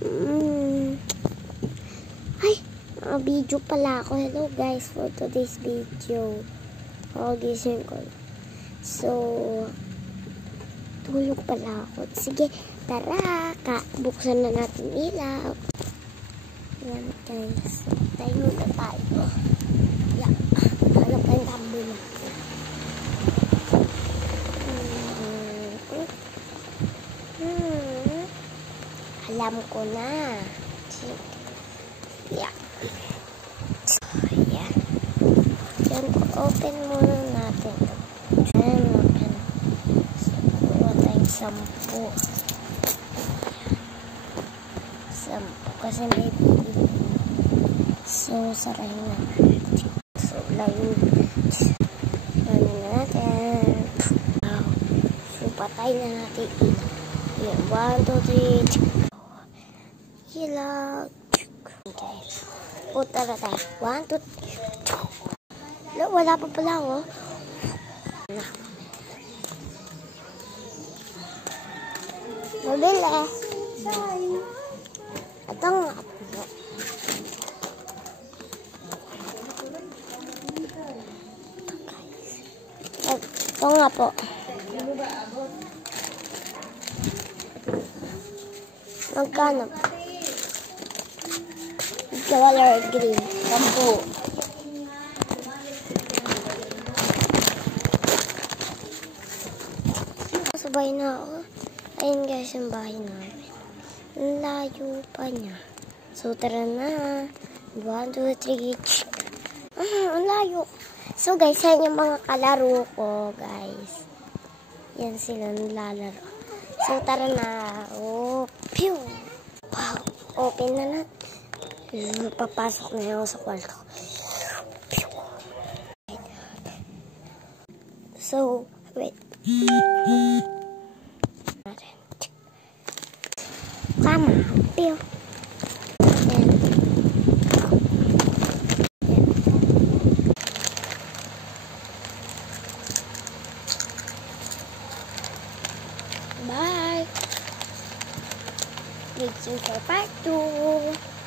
Ay, video pala ako. Hello guys, for today's video. Gising ko. So, tulog pala ako. Sige, tara, buksan na natin ilaw. Yan guys. Tayo muna tayo. Yan. Hanap tayong tablo na. Alam ko na. Yeah. Ayan. Diyan, open muna natin. Diyan, open. So, kuha tayong 10. Kasi may bibili. So, sarahin na. So, layo. Ano na natin. Wow. So, patay na natin ilaw. Ayan, 1, 2, 3. Ilaw. Okay. Puta na tayo. 1, 2, 3. Wala pa pala ako. Mabili. Ito nga. Ito nga po. Magkano? Color green. Shampoo. Sabay na ako. Ayun guys, yung bahay namin. Ang layo pa niya. So, tara na. 1, 2, 3. Ang layo. So guys, yan yung mga kalaro ko, guys. Yan sila nilalaro. So, tara na. Oh, pew! Wow, open na natin. Papasok na ako sa kwarto. So, wait. Kama. Pew. Bye. Waiting for part 2.